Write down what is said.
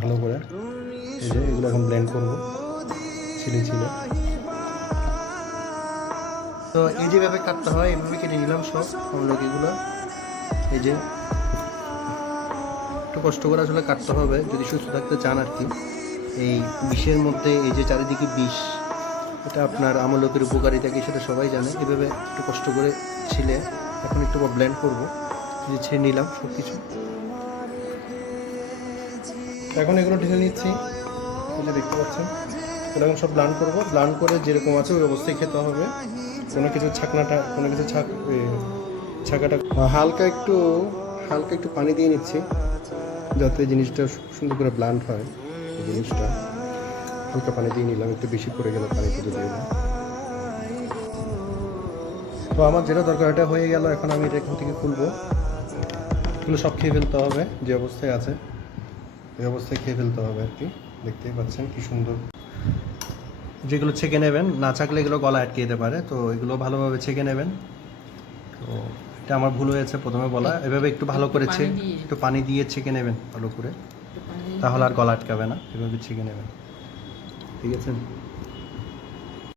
ভালো করে। এই যে এগুলো এখন ব্লেন্ড করবো ছিলে ছিলে। তো এই যেভাবে কাটতে হয় এইভাবে কেটে নিলাম সব আমলকিগুলো। এই যে একটু কষ্ট করে আসলে কাটতে হবে যদি সুস্থ থাকতে চান আর কি। এই বিষের মধ্যে এই যে চারিদিকে বিষ, এটা আপনার আমলকির উপকারিতা কি সেটা সবাই জানে। এভাবে একটু কষ্ট করে ছিলে এখন একটু ব্লেন্ড করবো। যে ছেড়ে নিলাম সব কিছু, এখন এগুলো ঢেলে নিচ্ছি। এই যে দেখতে পাচ্ছেন এরকম সব ব্লান্ড করবো, ব্লান্ড করে যেরকম আছে ওই অবস্থায় খেতে হবে। কোনো কিছু ছাকনাটা, কোনো কিছু ছাকাটা হালকা একটু পানি দিয়ে নিচ্ছি যাতে জিনিসটা সুন্দর করে ব্লান্ড হয়। এই জিনিসটা হালকা পানি দিয়ে নিলাম, একটু বেশি পড়ে গেলে পানিতে দিয়ে দিলাম। তো আমার যেটা দরকার এটা হয়ে গেল। এখন আমি এটা এখান থেকে খুলবো, এগুলো সব খেয়ে ফেলতে হবে যে অবস্থায় আছে ওই অবস্থায় খেয়ে ফেলতে হবে আর কি। দেখতেই পাচ্ছেন কি সুন্দর। যেগুলো ছেঁকে নেবেন, না ছাকলে এগুলো গলা আটকে যেতে পারে, তো এগুলো ভালোভাবে ছেঁকে নেবেন। তো এটা আমার ভুল হয়েছে প্রথমে বলা, এভাবে একটু ভালো করে একটু পানি দিয়ে ছেঁকে নেবেন ভালো করে, তাহলে আর গলা আটকাবে না। এভাবে ছেঁকে নেবেন, ঠিক আছে।